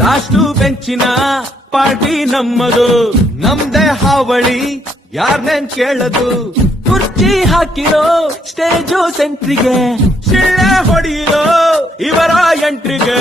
Last ಬೆಂಚಿನ party ನಮ್ಮದು, ನಮ್ದೇ ಹಾವಳಿ ಯಾರ್ನೇನ್ ಕೇಳದು. ಕುರ್ಚಿ ಹಾಕಿರೋ ಸ್ಟೇಜು ಸೆಂಟ್ರಿಗೆ, ಶಿಳ್ಳೆ ಹೊಡೆಯಿರೋ ಇವರ ಎಂಟ್ರಿಗೆ.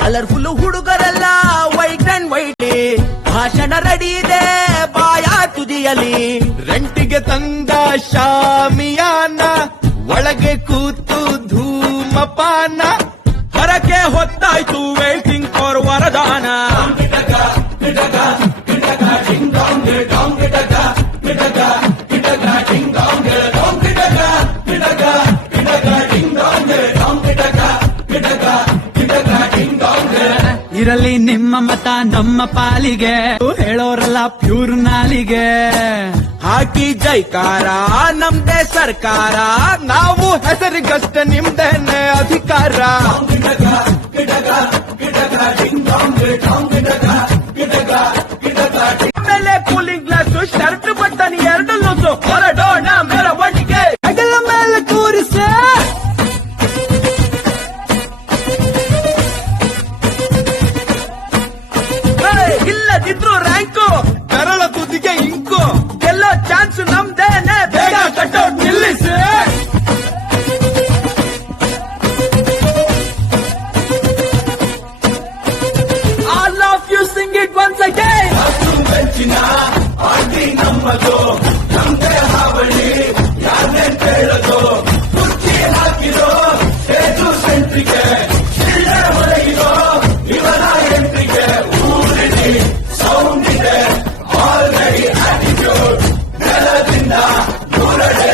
ಕಲರ್ಫುಲ್ ಹುಡುಗರೆಲ್ಲ ವೈಟ್ ಅಂಡ್ ವೈಟ್, ಭಾಷಣ ರೆಡಿ ಇದೆ ಬಾಯ ತುದಿಯಲಿ. ರೆಂಟಿಗೆ ತಂದ ಶಾಮಿಯಾನ, ಒಳಗೆ ಕೂತು ಧೂಮಪಾನ, ಹೊರಗೆ ಹೊತ್ತಾಯ್ತು ವೇಟಿಂಗ್ ಫಾರ್ ವರದಾನ. ಇರಲಿ ನಿಮ್ಮ ಮತ ನಮ್ಮ ಪಾಲಿಗೆ, ಹೇಳೋರಲ್ಲ ಪ್ಯೂರ್ ನಾಲಿಗೆ. ಹಾಕಿ ಜೈಕಾರ ನಮ್ದೇ ಸರ್ಕಾರ, ನಾವು ಹೆಸರಿಗಷ್ಟೇ ನಿಮ್ದೇನೆ ಅಧಿಕಾರ. ಮೇಲೆ ಕೂಲಿಂಗ್ ಗ್ಲಾಸ್, ಶರ್ಟ್ ಬಟನ್ ಎರಡು ಲೂಸು, ಹೊರಡೋಣ ಮೆರವಣಿಗೆ ಹೆಗಲ ಮೇಲೆ ಕೂರಿಸೆ. ಇಲ್ಲದಿದ್ರು ರ್ಯಾಂಕು, ಕರಳ ತುದಿಗೆ ಇಂಕು, ಗೆಲ್ಲೋ ಚಾನ್ಸ್ ನಮ್ದೇನೆ, ಬೇಗ ಕಟ್ಔಟ್ ನಿಲ್ಲಿಸಿ. All of you sing it once again. ಬೆಂಚಿನ ಪಾರ್ಟಿ ನಮ್ಮದು, ನಮ್ದೇ ಹಾವಳಿ ಯಾರನ್ನೇ ಕೇಳದು. ಕುರ್ಚಿ ಹಾಕಿರೋ ಸ್ಟೇಜು ಸೆಂಟ್ರಿಗೆ, ಶಿಳ್ಳೆ ಹೊಡೆಯಿರೋ ಇವರ ಎಂಟ್ರಿಗೆ. ಊರಿನಿ ಸೌಂಡ್ ಇದೆ ಆಲ್ರೆಡಿ ಆಟಿಟ್ಯೂಡ್, ನೆಲದಿಂದ ದೂರಡೆ.